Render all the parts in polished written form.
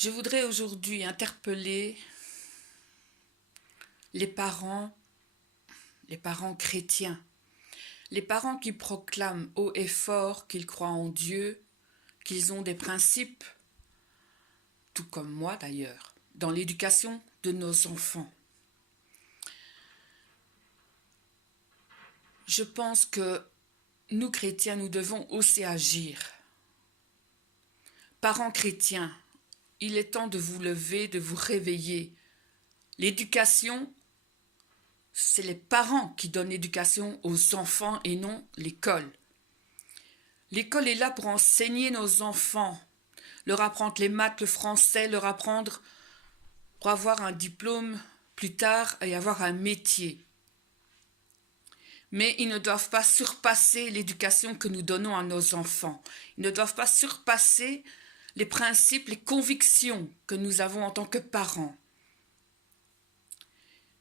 Je voudrais aujourd'hui interpeller les parents chrétiens, les parents qui proclament haut et fort qu'ils croient en Dieu, qu'ils ont des principes, tout comme moi d'ailleurs, dans l'éducation de nos enfants. Je pense que nous chrétiens, nous devons aussi agir. Parents chrétiens, il est temps de vous lever, de vous réveiller. L'éducation, c'est les parents qui donnent l'éducation aux enfants et non l'école. L'école est là pour enseigner nos enfants, leur apprendre les maths, le français, leur apprendre pour avoir un diplôme plus tard et avoir un métier. Mais ils ne doivent pas surpasser l'éducation que nous donnons à nos enfants. Ils ne doivent pas surpasser les principes, les convictions que nous avons en tant que parents.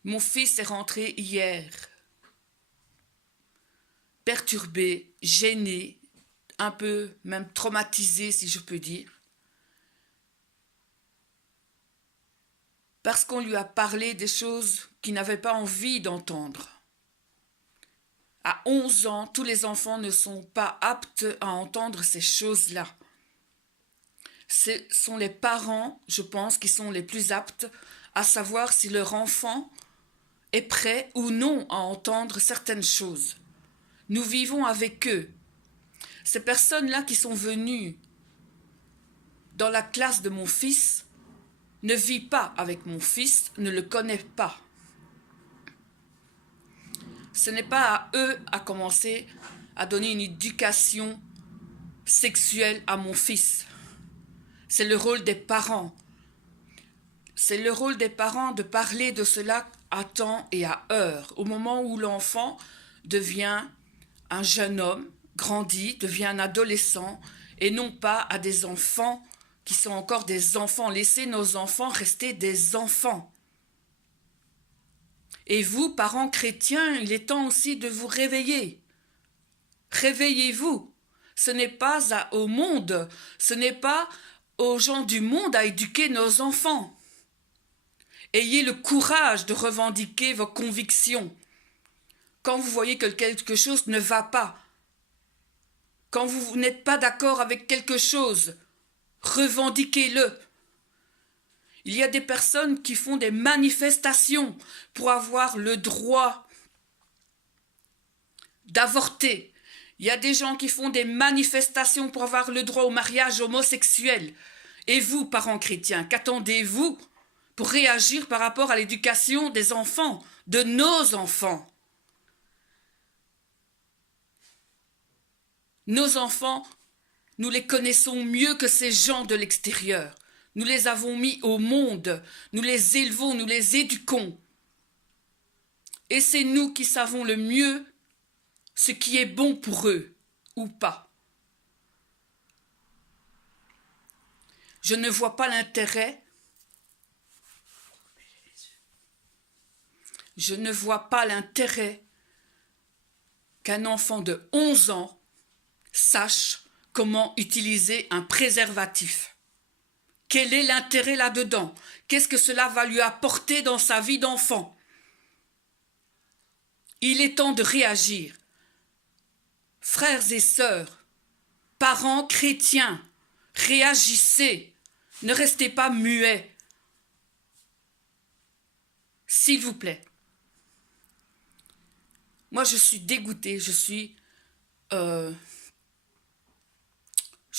Mon fils est rentré hier, perturbé, gêné, un peu même traumatisé si je peux dire, parce qu'on lui a parlé des choses qu'il n'avait pas envie d'entendre. À 11 ans, tous les enfants ne sont pas aptes à entendre ces choses-là. Ce sont les parents, je pense, qui sont les plus aptes à savoir si leur enfant est prêt ou non à entendre certaines choses. Nous vivons avec eux. Ces personnes-là qui sont venues dans la classe de mon fils ne vivent pas avec mon fils, ne le connaissent pas. Ce n'est pas à eux à commencer à donner une éducation sexuelle à mon fils. C'est le rôle des parents. C'est le rôle des parents de parler de cela à temps et à heure, au moment où l'enfant devient un jeune homme, grandit, devient un adolescent, et non pas à des enfants qui sont encore des enfants. Laissez nos enfants rester des enfants. Et vous, parents chrétiens, il est temps aussi de vous réveiller. Réveillez-vous. Ce n'est pas au monde, ce n'est pas aux gens du monde à éduquer nos enfants. Ayez le courage de revendiquer vos convictions. Quand vous voyez que quelque chose ne va pas, quand vous n'êtes pas d'accord avec quelque chose, revendiquez-le. Il y a des personnes qui font des manifestations pour avoir le droit d'avorter. Il y a des gens qui font des manifestations pour avoir le droit au mariage homosexuel. Et vous, parents chrétiens, qu'attendez-vous pour réagir par rapport à l'éducation des enfants, de nos enfants? Nos enfants, nous les connaissons mieux que ces gens de l'extérieur. Nous les avons mis au monde, nous les élevons, nous les éduquons. Et c'est nous qui savons le mieux ce qui est bon pour eux ou pas. Je ne vois pas l'intérêt. Je ne vois pas l'intérêt qu'un enfant de 11 ans sache comment utiliser un préservatif. Quel est l'intérêt là-dedans? Qu'est-ce que cela va lui apporter dans sa vie d'enfant? Il est temps de réagir. Frères et sœurs, parents chrétiens, réagissez. Ne restez pas muets. S'il vous plaît. Moi, je suis dégoûtée, je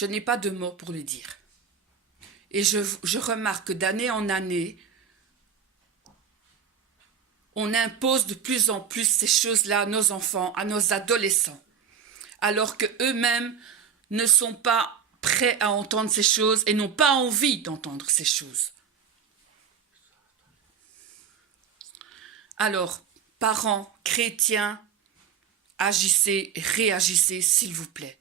n'ai pas de mots pour le dire. Et je remarque que d'année en année, on impose de plus en plus ces choses-là à nos enfants, à nos adolescents, alors qu'eux-mêmes ne sont pas prêts à entendre ces choses et n'ont pas envie d'entendre ces choses. Alors, parents chrétiens, agissez, réagissez, s'il vous plaît.